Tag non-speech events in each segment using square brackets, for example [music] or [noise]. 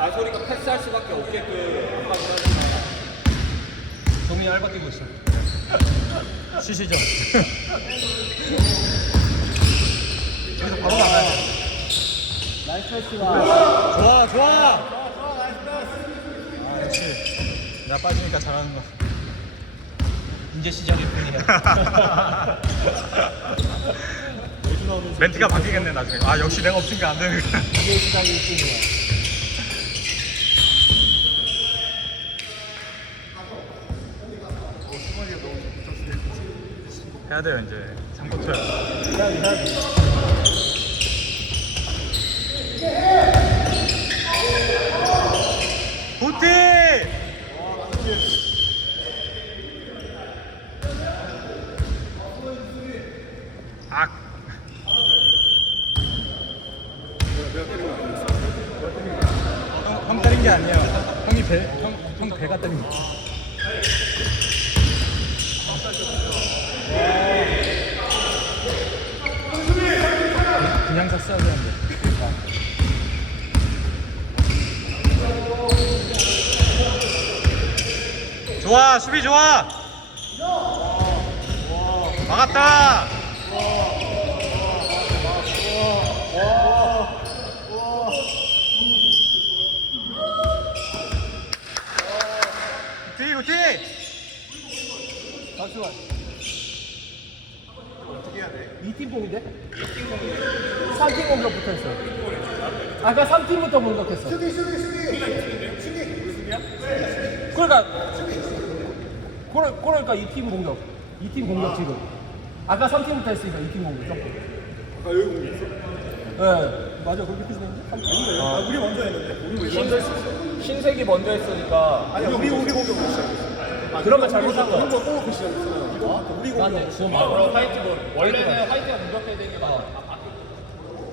발소리가 패스할 수밖에 없게끔 종이 알바 뛰고 있어. 쉬시죠. 여기서 바로 나가야 돼. 나이스 패스가 좋아, 좋아. 아, 그렇지. 나 빠지니까 잘하는 거. 이제 시작일 뿐이야. [laughs] 멘트가 바뀌겠네 나중에. 아 역시 내가 없으니까 안 되는 거야. 이게 시작일 뿐이야. 해야 돼요 이제. 3쿼터야. 해야지 해야지. 부티! 악. 형, 형 때린 게 아니에요. 형이 배, 형, 형 배가 때린 거. 그냥 샀어야. 좋아 수비 좋아 막았다 굿티 굿티 박수원. 어떻게 해야 돼? 2팀 공인데? 2팀 공인데. 3팀 공격 붙어 있어. 아까 3팀부터 공격했어. 수비 수비 수비. 수비. 그러니까 그러, 그러니까 2팀 공격. 2팀 공격 지금. 아까 3팀부터 했으니까 2팀 공격. 아까 여기 공격했어? 네. 맞아 그렇게 했는데? 아, 우리 먼저 했는데. 흰, 흰색이 먼저 했으니까. 아니 우리 우리 공격 그러면 잘못한 거야. 우리 공격 시작했어. 우리 공격. 맞아. 화이트볼. 원래는 화이트가 공격해야 되는 게 맞아.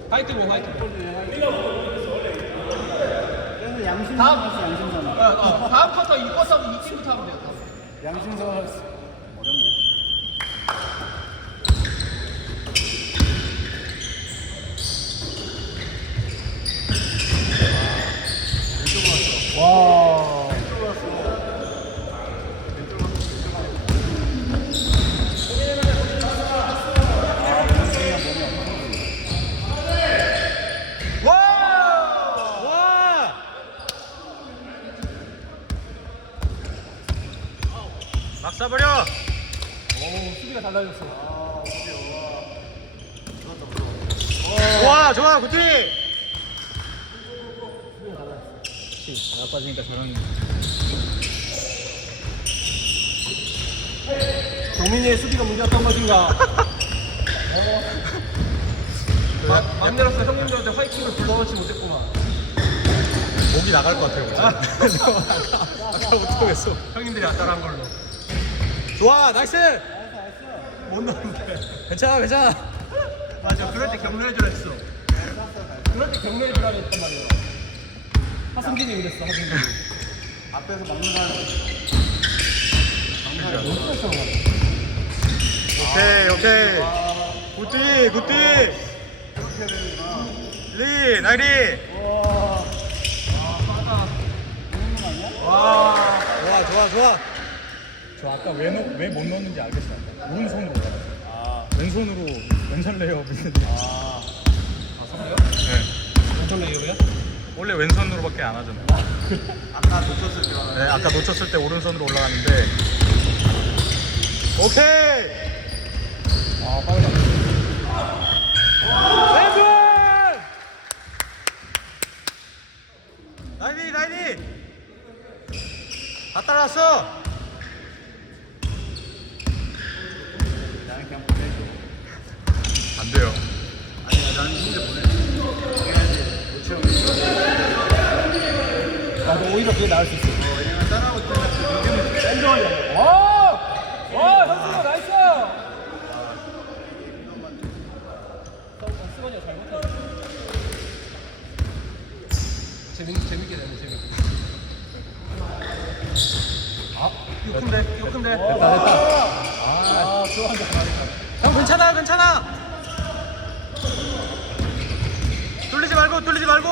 화이트볼, 화이트볼. 그래서 양심 다음. 양심선 야, 어, 다음 쿼터 이 쿼터는 이 팀부터 하면 돼요. 다음. 양심선 어렵네 와. 와! 와! 막 쏴버려! 오, 수비가 달라졌어. 좋아 좋아 굿티! 나 빠지니까 저런. 동민이의 수비가 문제였던 것인가? [laughs] 마, 맘대로서 형님들한테 화이팅을 불러넣지 못했구만. 목이 나갈 것 같아요 [laughs] 아까 못하겠어 형님들이 안 따라한 걸로. 좋아 나이스! 못 넣었는데 괜찮아 괜찮아 맞아, 그럴 때 격려해주라 했어. 그럴 때 격려해주라 했단 말이야. 하승진이 그랬어, 하승진이. 앞에서 막는 사람 쳐. 오케이 오케이 굿띠 굿띠 리 나이리 와 좋아 좋아 좋아 저 아까 왜 못 넣었는지 알겠어 오른손으로. 왼손으로 왼손 레이업 했는데. 아, 네. 왼쪽 레이어야? 원래 왼손으로밖에 안 하잖아요. [laughs] 아까 놓쳤을 때 네 아까 놓쳤을 때 오른손으로 올라갔는데. 오케이! 아 빠르다 나이디 나이디 다 따라왔어 나는 그냥 보내줘. 안 돼요. 아니야 나는 혼자 보내줘 해야지. 못 채우면 나도 오히려 그게 나을 수 있어. 형 괜찮아 괜찮아. 돌리지 말고 돌리지 말고.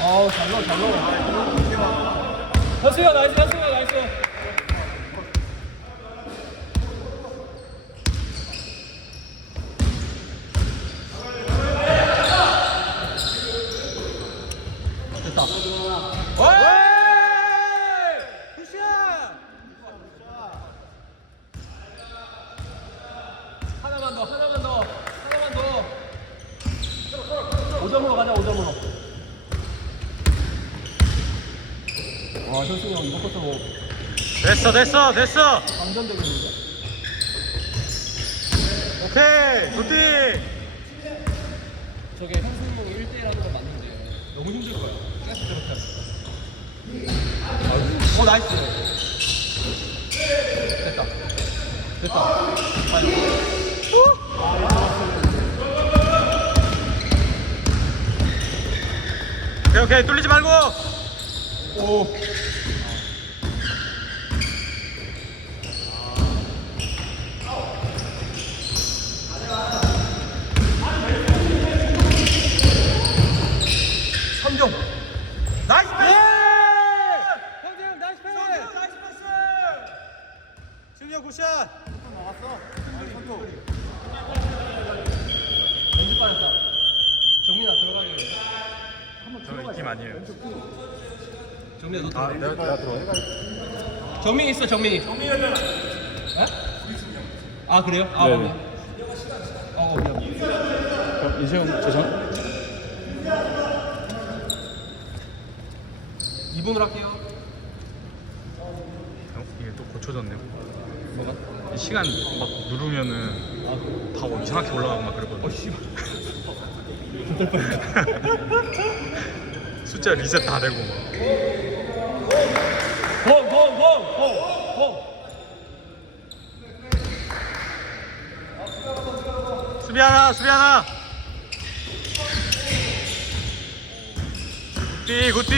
아우 잘 넣어 잘 넣어. 현수야 나이스 나이스. 가자, 5점으로. 와, 현승이 형 이것부터 뭐 됐어 됐어 됐어 감전되겠는데? 오케이 굿디 저게 현승이 형이 1대1 하는 건 맞는데 너무 힘들 거야. 계속 저렇게 하면. 어, 나이스. 됐다. 됐다. 빨리. 오케이 오케이 뚫리지 말고 오. 삼점 나이스 패스! 형님 나이스 패스! 나이스 패스! 준이 형 굿샷 왠지 빠졌다. 정민아 들어가야 돼. 저 이팀 아니에요 정민아 너 아. 내가, 내가 들어 정민 있어 정민이. 정민이 열아 그래요? 아 네. 어 미안. 그럼 이세훈 저장 2분으로 할게요. 어? 이게 또 고쳐졌네요 뭐가? 이 시간 막 누르면은 다 이상하게 올라가고 막 그러거든요 어 씨발. [laughs] 숫자 리셋 다 되고 막. 수비 하나 수비 하나. 굿디 굿디.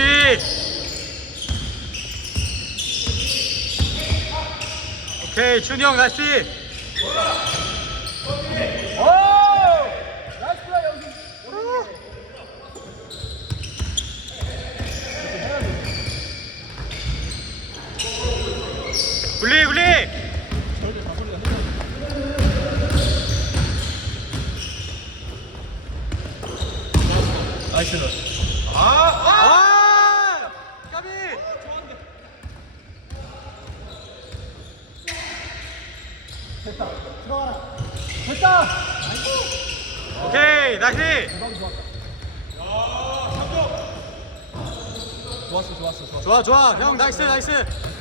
오케이 준이 형 나이스 오! 나이스 플레이 여기. 굴리 굴리 나이스. 아 까비 됐다. 들어가라. 됐다. 오케이 나이스 대박이 좋았다. 좋았어, 좋았어, 좋았어. 좋아 좋아 형 나이스 나이스.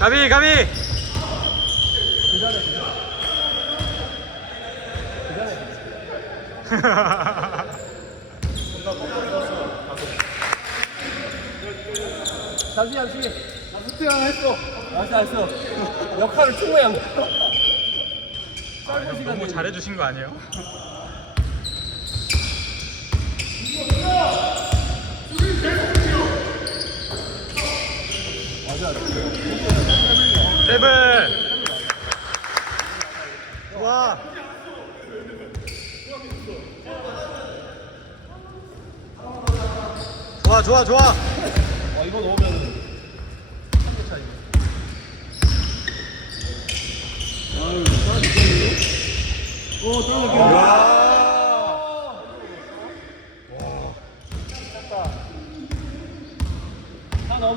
가비 가비. 잠시, 잠시. 나 스트 하나 했어. 나이스, 나이스. 역할을 충분히 한 거야. 짧은 시간 너무. 잘해주신 거 아니에요? 세븐 좋아 좋아 좋아 좋아 와, 이거 넣으면 3대 차이. 아유, 사람 이겼는데? 어. 와.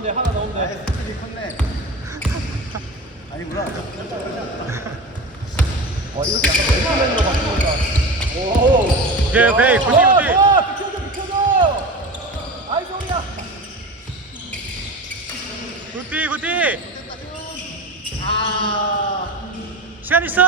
하나 넣으면 돼, 하나 넣으면 돼. 아니구나. 와, 이렇게 약간 왼쪽으로 바뀌니까. 오. 오케이 오케이 굿디 와, 굿디 좋아! 비켜줘, 비켜줘! 아이, 소리야! 굿디 굿디 시간 있어